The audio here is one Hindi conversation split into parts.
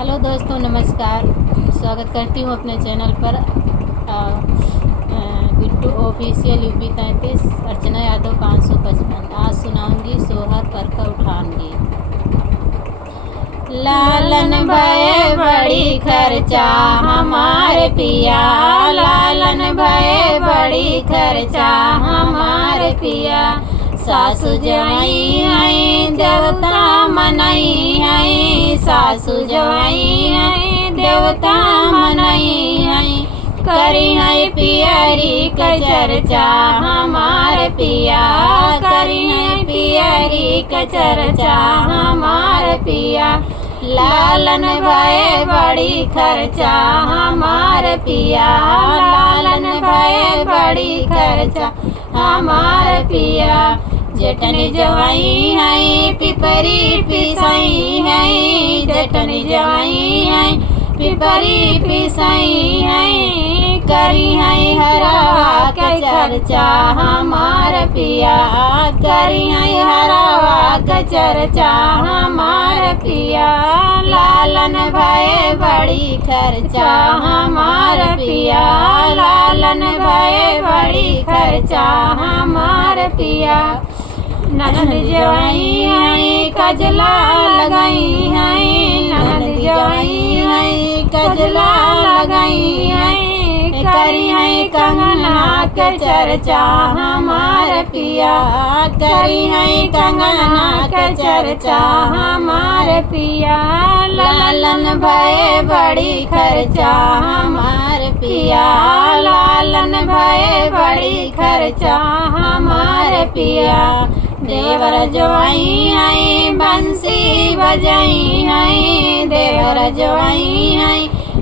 हेलो दोस्तों, नमस्कार। स्वागत करती हूँ अपने चैनल पर बिट्टू ऑफिशियल यूपी 33। अर्चना यादव 555। आज सुनाऊंगी सोहर पर का उठानगी। लालन भये बड़ी खर्चा हमारे पिया, लालन भये बड़ी खर्चा हमारे पिया। सासु जवाई आई देवता मनई आई, सासु जवाई आई देवता मनई आई। करी है पियरी का चर्चा हमारे पिया, करी है पियरी का चर्चा हमारे पिया। लालन भये बड़ी खर्चा हमारे पिया, लालन भये बड़ी खर्चा हमारे पिया। जटनी जवाई है पिपरी पिसाई है, जटनी जवाई है पिपरी पिसाई है। करी है हरवा का चर्चा हमारे पिया, करी है हरवा का चर्चा हमारे पिया। लालन भये बड़ी खर्चा हमारे पिया, लालन भये बड़ी खर्चा हमारे पिया। ननद जवाई है कजला लगाई है, ननद जवाई है कजला लगाई है। करी है कंगना का चर्चा हमारे पिया, करी है कंगना का चर्चा हमारे पिया। लालन भये बड़ी खर्चा हमारे पिया, लालन भये बड़ी खर्चा हमारे पिया। देवर जवाई आई बंसी बजाई है, देवर जवाई है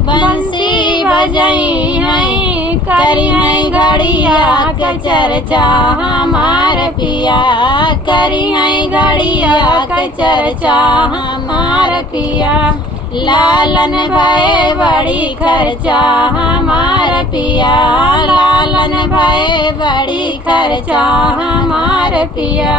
बंसी बजाई है। करी है घड़िया का चर्चा हमारे पिया, करी है घड़िया का चर्चा हमारे पिया। लालन भये बड़ी खर्चा हमारे पिया, लालन भये बड़ी खर्चा हमारे पिया।